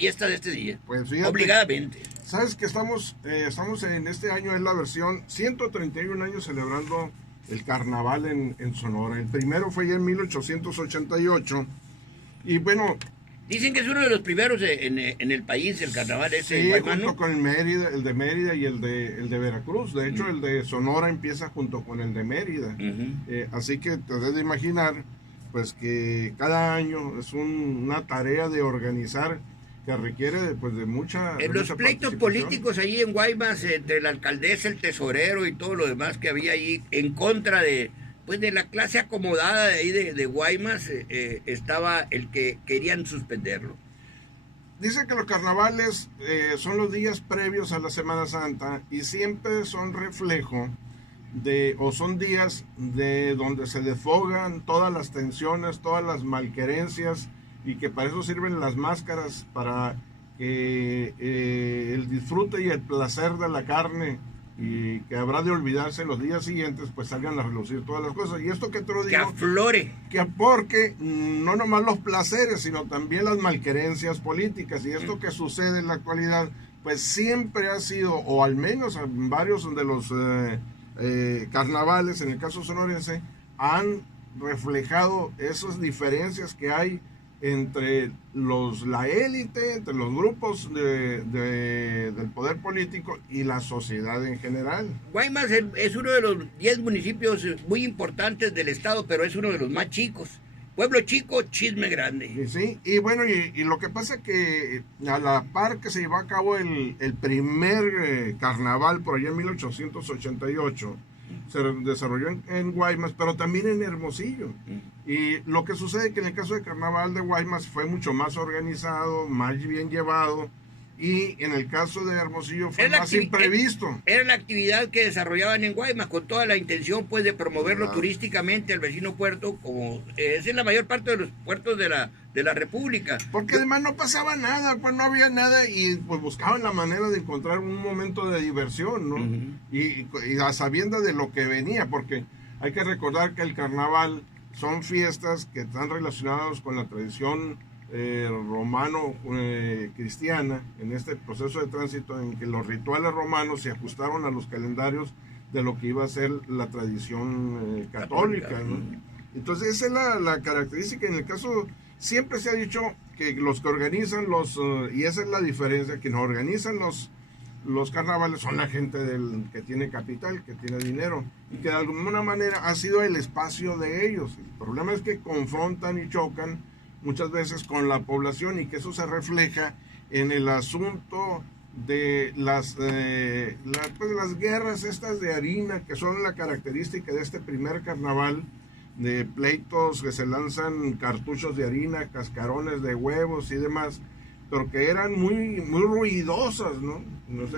fiesta de este día. Pues fíjate, obligadamente. Sabes que estamos en este año, es la versión 131 años celebrando el carnaval en Sonora. El primero fue ya en 1888. Y bueno, dicen que es uno de los primeros en el país, el carnaval ese. Sí, junto con el de Mérida y el de Veracruz. De hecho, el de Sonora empieza junto con el de Mérida. Así que te debes de imaginar, pues, que cada año es una tarea de organizar que requiere pues, de mucha en los pleitos políticos allí en Guaymas, entre la alcaldesa, el tesorero y todo lo demás que había allí, en contra de la clase acomodada de ahí de Guaymas, estaba el que querían suspenderlo. Dice que los carnavales son los días previos a la Semana Santa y siempre son reflejo o son días de donde se desfogan todas las tensiones, todas las malquerencias, y que para eso sirven las máscaras, para que el disfrute y el placer de la carne, y que habrá de olvidarse los días siguientes, pues salgan a relucir todas las cosas. Y esto que te lo digo, que aflore, porque no nomás los placeres, sino también las malquerencias políticas, y esto que sucede en la actualidad, pues siempre ha sido, o al menos en varios de los carnavales, en el caso sonorense, han reflejado esas diferencias que hay entre la élite, entre los grupos del poder político y la sociedad en general. Guaymas es uno de los 10 municipios muy importantes del estado, pero es uno de los más chicos. Pueblo chico, chisme grande. Sí, y bueno, y lo que pasa es que a la par que se llevó a cabo el primer carnaval por allá en 1888, se desarrolló en Guaymas, pero también en Hermosillo. Y lo que sucede es que en el caso del carnaval de Guaymas fue mucho más organizado, más bien llevado, y en el caso de Hermosillo fue más imprevisto. Era la actividad que desarrollaban en Guaymas con toda la intención, pues, de promoverlo turísticamente al vecino puerto, como es en la mayor parte de los puertos de la República. Porque además no pasaba nada, pues no había nada, y pues buscaban la manera de encontrar un momento de diversión, ¿no? Y a sabiendas de lo que venía, porque hay que recordar que el carnaval son fiestas que están relacionadas con la tradición romano-cristiana, en este proceso de tránsito en que los rituales romanos se ajustaron a los calendarios de lo que iba a ser la tradición católica, ¿no? Entonces esa es la característica. En el caso, siempre se ha dicho que los que organizan y esa es la diferencia, que nos organizan los carnavales son la gente que tiene capital, que tiene dinero, y que de alguna manera ha sido el espacio de ellos. El problema es que confrontan y chocan muchas veces con la población, y que eso se refleja en el asunto de las guerras estas de harina, que son la característica de este primer carnaval, de pleitos que se lanzan cartuchos de harina, cascarones de huevos y demás, pero que eran muy, muy ruidosas, ¿no?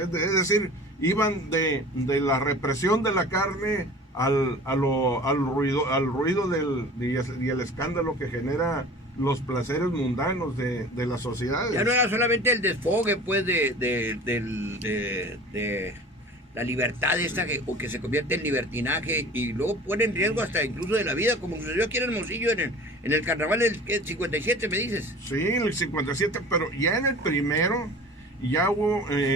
Es decir, iban de la represión de la carne al ruido y el escándalo que genera los placeres mundanos de la sociedad. Ya no era solamente el desfogue, pues, de la libertad esta que se convierte en libertinaje, y luego pone en riesgo hasta incluso de la vida, como sucedió aquí en Hermosillo en el carnaval del 57, me dices. Sí, en el 57, pero ya en el primero ya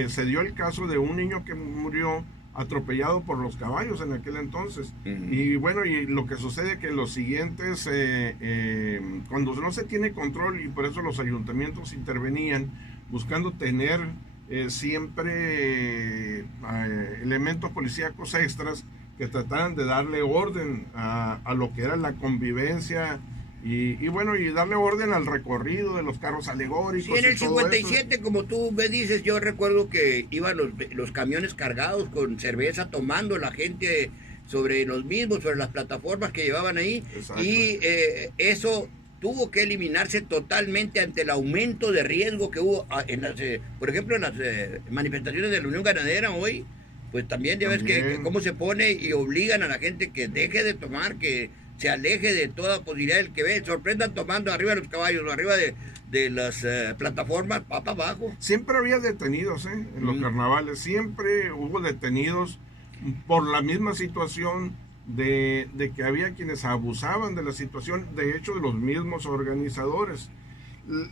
se dio el caso de un niño que murió atropellado por los caballos en aquel entonces. Y bueno, y lo que sucede es que los siguientes, cuando no se tiene control, y por eso los ayuntamientos intervenían buscando tener siempre elementos policíacos extras que trataran de darle orden a lo que era la convivencia, y bueno, y darle orden al recorrido de los carros alegóricos. Sí, en el 57, como tú me dices, yo recuerdo que iban los camiones cargados con cerveza, tomando la gente sobre los mismos, sobre las plataformas que llevaban ahí. Exacto. Y eso tuvo que eliminarse totalmente ante el aumento de riesgo que hubo por ejemplo, en las manifestaciones de la Unión Ganadera hoy. Pues también ya ves que cómo se pone y obligan a la gente que deje de tomar, que se aleje de toda posibilidad del que ve, sorprendan tomando arriba de los caballos o arriba de las plataformas, va para abajo. Siempre había detenidos en los carnavales, siempre hubo detenidos por la misma situación de que había quienes abusaban de la situación, de hecho de los mismos organizadores.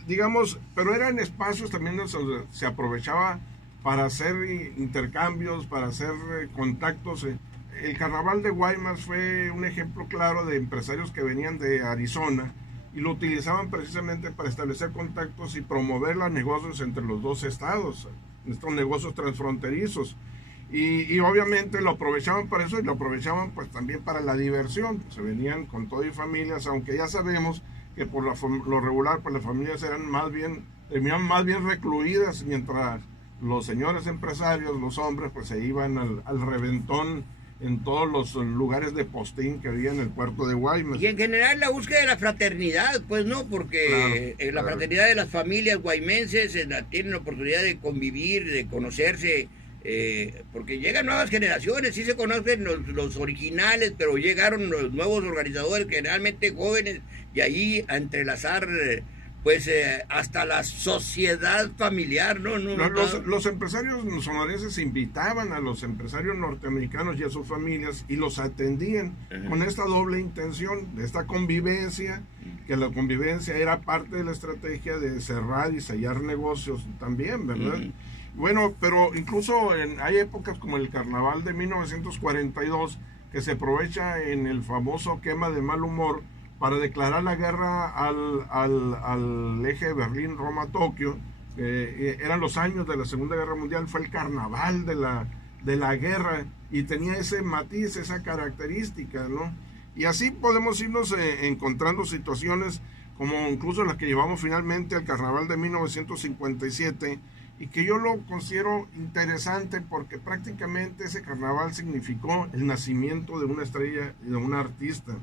digamos, pero eran espacios también donde se aprovechaba para hacer intercambios, para hacer contactos. El carnaval de Guaymas fue un ejemplo claro de empresarios que venían de Arizona y lo utilizaban precisamente para establecer contactos y promover los negocios entre los dos estados, estos negocios transfronterizos. Y obviamente lo aprovechaban para eso y lo aprovechaban pues también para la diversión. Se venían con todo y familias, aunque ya sabemos que por lo regular pues las familias terminaban más bien recluidas, mientras los señores empresarios, los hombres, pues se iban al reventón en todos los lugares de postín que había en el puerto de Guaymas. Y en general la búsqueda de la fraternidad, pues no, porque claro, la fraternidad de las familias guaymenses tienen la oportunidad de convivir, de conocerse, porque llegan nuevas generaciones, sí se conocen los originales, pero llegaron los nuevos organizadores, generalmente jóvenes, y ahí a entrelazar pues hasta la sociedad familiar, ¿no? Los empresarios sonorenses invitaban a los empresarios norteamericanos y a sus familias y los atendían con esta doble intención, de esta convivencia, que la convivencia era parte de la estrategia de cerrar y sellar negocios también, ¿verdad? Bueno, pero incluso hay épocas como el carnaval de 1942 que se aprovecha en el famoso quema de mal humor para declarar la guerra al eje Berlín-Roma-Tokio. Eran los años de la Segunda Guerra Mundial, fue el carnaval de la guerra y tenía ese matiz, esa característica, ¿no? Y así podemos irnos encontrando situaciones como incluso las que llevamos finalmente al carnaval de 1957, y que yo lo considero interesante porque prácticamente ese carnaval significó el nacimiento de una estrella y de una artista,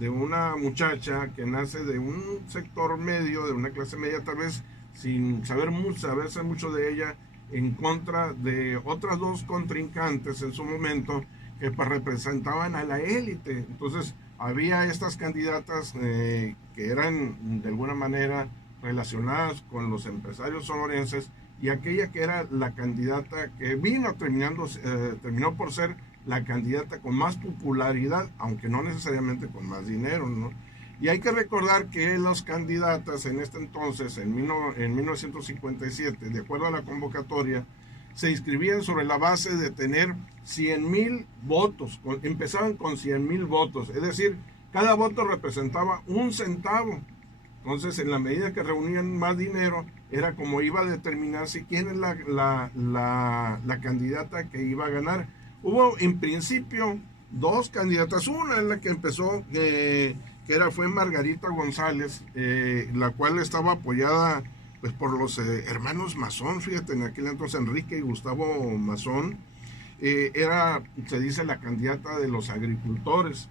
de una muchacha que nace de un sector medio, de una clase media tal vez, sin saberse mucho de ella, en contra de otras dos contrincantes en su momento que pues representaban a la élite. Entonces había estas candidatas que eran de alguna manera relacionadas con los empresarios sonorenses, y aquella que era la candidata que terminó por ser la candidata con más popularidad, aunque no necesariamente con más dinero, ¿no? Y hay que recordar que las candidatas en este entonces, en 1957, de acuerdo a la convocatoria, se inscribían sobre la base de tener 100,000 votos, empezaban con 100,000 votos, es decir, cada voto representaba un centavo. Entonces, en la medida que reunían más dinero, era como iba a determinarse quién es la candidata que iba a ganar. Hubo en principio dos candidatas, una es la que empezó, fue Margarita González, la cual estaba apoyada pues por los hermanos Masón, fíjate, en aquel entonces Enrique y Gustavo Masón, se dice, la candidata de los agricultores.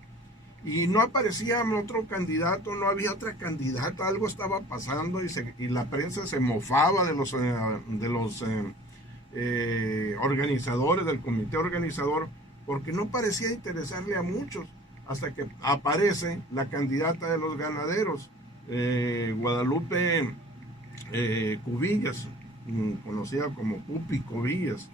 Y no aparecía otro candidato, no había otra candidata, algo estaba pasando y la prensa se mofaba de los organizadores, del comité organizador, porque no parecía interesarle a muchos, hasta que aparece la candidata de los ganaderos, Guadalupe Cubillas, conocida como Pupi Cubillas.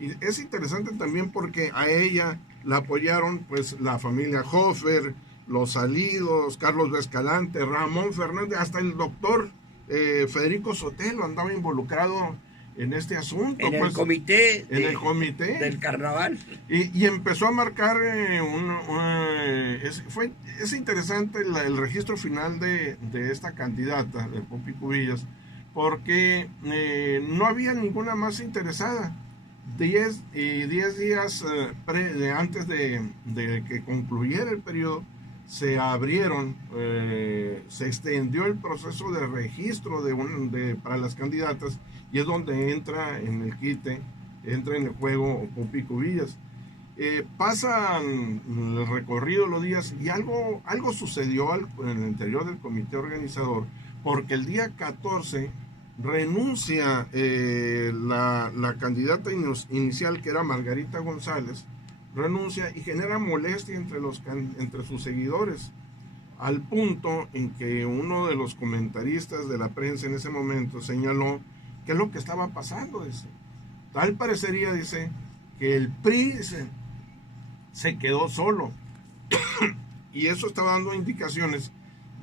Y es interesante también porque a ella la apoyaron pues la familia Hofer, los Salidos, Carlos Escalante, Ramón Fernández, hasta el doctor Federico Sotelo andaba involucrado en este asunto. En pues, el comité. El comité del carnaval. Y empezó a marcar es interesante el registro final de esta candidata, de Pupi Cubillas, porque no había ninguna más interesada. 10 días antes de que concluyera el periodo, se abrieron, se extendió el proceso de registro para las candidatas, y es donde entra en el juego Pupi Cubillas. Pasan el recorrido los días y algo sucedió en el interior del comité organizador, porque el día 14 renuncia la candidata inicial, que era Margarita González, renuncia y genera molestia entre sus seguidores, al punto en que uno de los comentaristas de la prensa en ese momento señaló qué es lo que estaba pasando. Dice, tal parecería, dice, que el PRI se quedó solo y eso estaba dando indicaciones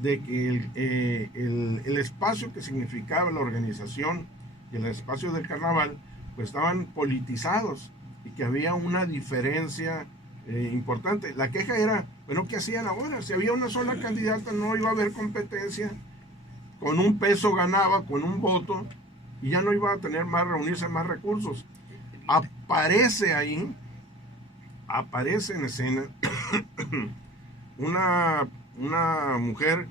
de que el espacio que significaba la organización y el espacio del carnaval, pues estaban politizados y que había una diferencia importante. La queja era, bueno, ¿qué hacían ahora? Si había una sola candidata no iba a haber competencia, con un peso ganaba, con un voto, y ya no iba a tener más, reunirse más recursos. Aparece ahí, aparece en escena una mujer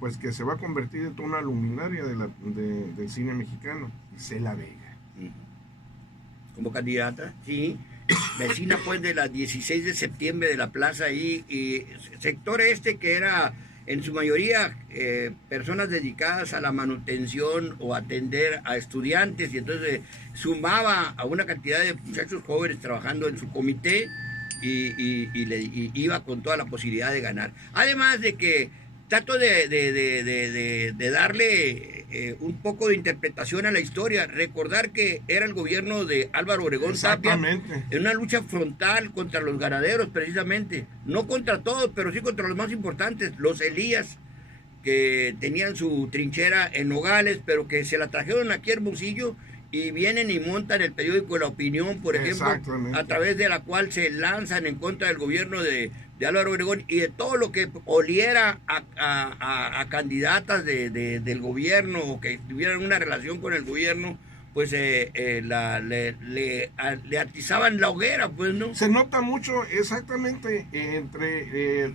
pues que se va a convertir en toda una luminaria del cine mexicano, Isela Vega. Como candidata, sí, vecina pues de la 16 de septiembre de la plaza ahí, y sector que era en su mayoría personas dedicadas a la manutención o atender a estudiantes, y entonces sumaba a una cantidad de muchachos jóvenes trabajando en su comité y iba con toda la posibilidad de ganar. Además de que trato de darle un poco de interpretación a la historia, recordar que era el gobierno de Álvaro Obregón Tapia en una lucha frontal contra los ganaderos precisamente, no contra todos, pero sí contra los más importantes, los Elías, que tenían su trinchera en Nogales, pero que se la trajeron aquí a Hermosillo y vienen y montan el periódico La Opinión, por ejemplo, a través de la cual se lanzan en contra del gobierno de Álvaro Obregón y de todo lo que oliera a candidatas del gobierno o que tuvieran una relación con el gobierno, pues le atizaban la hoguera, pues, ¿no? Se nota mucho exactamente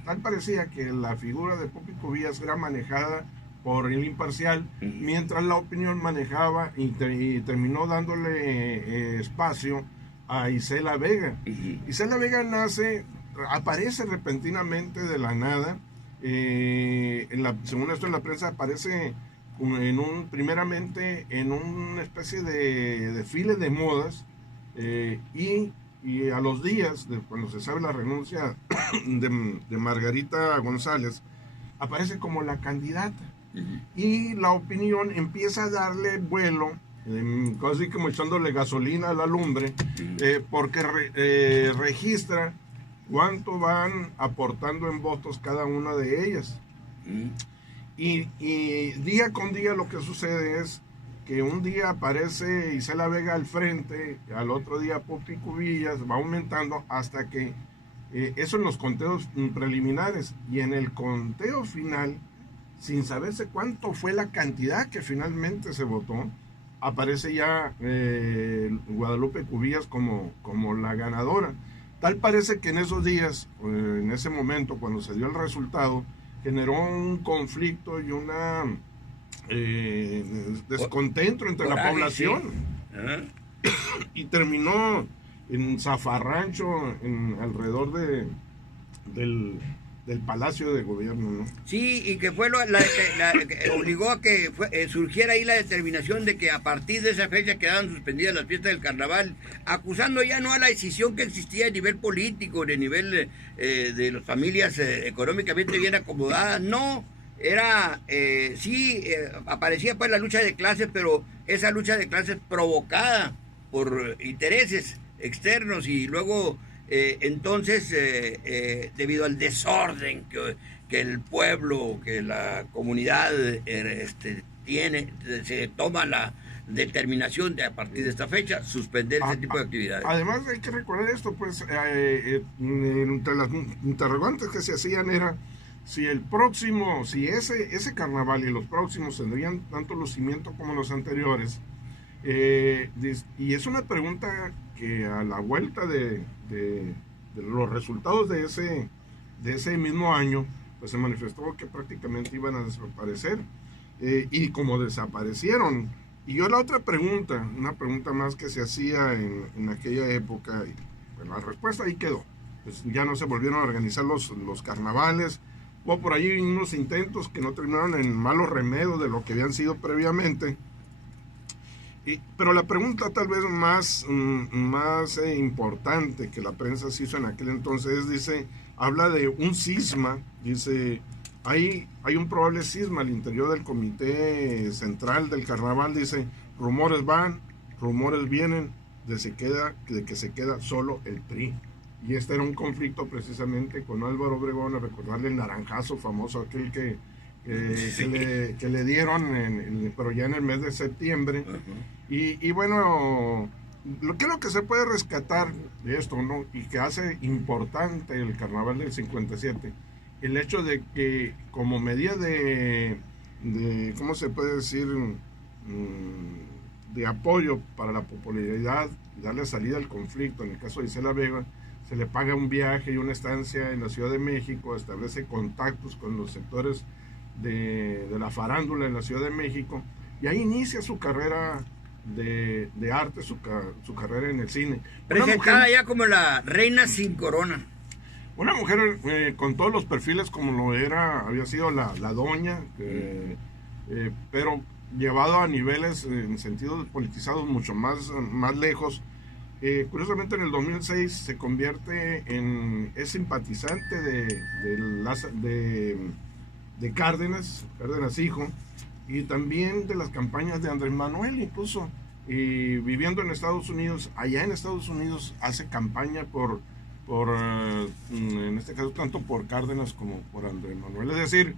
tal parecía que la figura de Popi Cubillas era manejada por el imparcial, mientras La Opinión manejaba y terminó dándole espacio a Isela Vega. Isela Vega aparece repentinamente de la nada, según esto en la prensa aparece primeramente en una especie de desfile de modas, y a los días, cuando se sabe la renuncia de Margarita González, aparece como la candidata. Y La Opinión empieza a darle vuelo, casi como echándole gasolina a la lumbre, porque registra cuánto van aportando en votos cada una de ellas. Y día con día lo que sucede es que un día aparece Isela Vega al frente, al otro día Popi Cubillas, va aumentando hasta que eso en los conteos preliminares, y en el conteo final, sin saberse cuánto fue la cantidad que finalmente se votó, aparece ya Guadalupe Cubillas como la ganadora. Tal parece que en esos días, en ese momento, cuando se dio el resultado, generó un conflicto y una descontento entre la población. Sí. Y terminó en zafarrancho alrededor del Palacio de Gobierno, ¿no? Sí, y que fue que obligó a que surgiera ahí la determinación de que a partir de esa fecha quedaban suspendidas las fiestas del carnaval, acusando ya no a la decisión que existía a nivel político, de nivel de las familias económicamente bien acomodadas, no, era, aparecía pues la lucha de clases, pero esa lucha de clases provocada por intereses externos, y luego entonces debido al desorden que el pueblo, que la comunidad tiene, se toma la determinación de a partir de esta fecha suspender ese tipo de actividades. Además hay que recordar esto, pues entre las interrogantes que se hacían era si ese carnaval y los próximos tendrían tanto lucimiento como los anteriores, y es una pregunta que a la vuelta de los resultados de ese mismo año, pues se manifestó que prácticamente iban a desaparecer, y como desaparecieron. Y yo la otra pregunta, una pregunta más que se hacía en aquella época, y bueno, la respuesta ahí quedó. Pues ya no se volvieron a organizar los carnavales. Hubo por ahí unos intentos que no terminaron en malos remedios de lo que habían sido previamente. Pero la pregunta tal vez más importante que la prensa se hizo en aquel entonces, habla de un cisma, dice, hay un probable cisma al interior del comité central del carnaval, dice, rumores van, rumores vienen, de que se queda solo el PRI. Y era un conflicto precisamente con Álvaro Obregón, a recordarle el naranjazo famoso, aquel que que le dieron, pero ya en el mes de septiembre. Y bueno, ¿qué es lo que se puede rescatar de esto, no? Y que hace importante el carnaval del 57? El hecho de que como medida de ¿cómo se puede decir? De apoyo para la popularidad, darle salida al conflicto, en el caso de Isela Vega, se le paga un viaje y una estancia en la Ciudad de México, establece contactos con los sectores de la farándula en la Ciudad de México, y ahí inicia su carrera de arte, su carrera en el cine. Presentada ya como la reina sin corona. Una mujer con todos los perfiles como lo había sido la doña, pero llevado a niveles en sentido politizados mucho más lejos. Curiosamente en el 2006 se convierte es simpatizante de Cárdenas hijo, y también de las campañas de Andrés Manuel incluso, y viviendo en Estados Unidos. Allá en Estados Unidos hace campaña en este caso tanto por Cárdenas como por Andrés Manuel, es decir,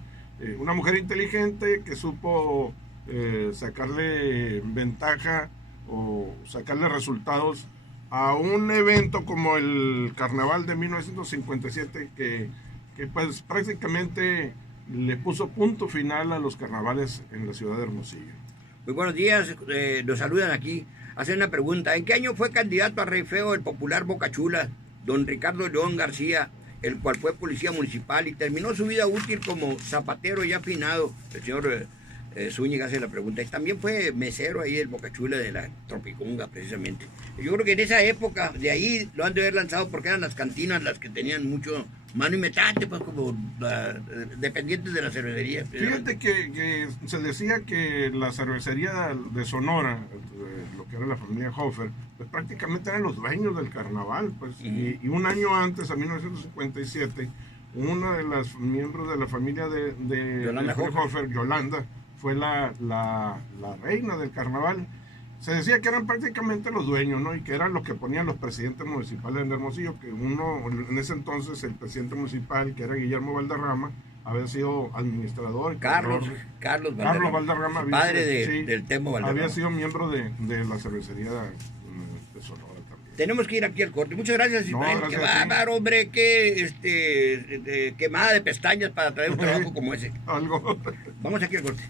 una mujer inteligente que supo sacarle ventaja o sacarle resultados a un evento como el Carnaval de 1957 que pues prácticamente le puso punto final a los carnavales en la ciudad de Hermosillo. Muy buenos días, nos saludan aquí. Hacen una pregunta: ¿en qué año fue candidato a rey feo el popular Bocachula, don Ricardo León García, el cual fue policía municipal y terminó su vida útil como zapatero ya afinado? El señor Zúñiga hace la pregunta. Y también fue mesero ahí el Bocachula de la Tropicunga, precisamente. Yo creo que en esa época, de ahí lo han de haber lanzado porque eran las cantinas las que tenían mucho mano y metate, pues como dependientes de la cervecería. Fíjate que se decía que la cervecería de Sonora, lo que era la familia Hofer, pues prácticamente eran los dueños del carnaval, pues. Y un año antes, en 1957, una de las miembros de la familia de Yolanda Hofer, Yolanda, fue la reina del carnaval. Se decía que eran prácticamente los dueños, ¿no? Y que eran los que ponían los presidentes municipales en Hermosillo, que en ese entonces el presidente municipal, que era Guillermo Valderrama, había sido administrador. Carlos Valderrama, padre del Temo Valderrama. Había sido miembro de la cervecería de Sonora también. Tenemos que ir aquí al corte. Muchas gracias, Ismael. No, Qué bárbaro, hombre, qué quemada de pestañas para traer un trabajo como ese. Algo. Vamos aquí al corte.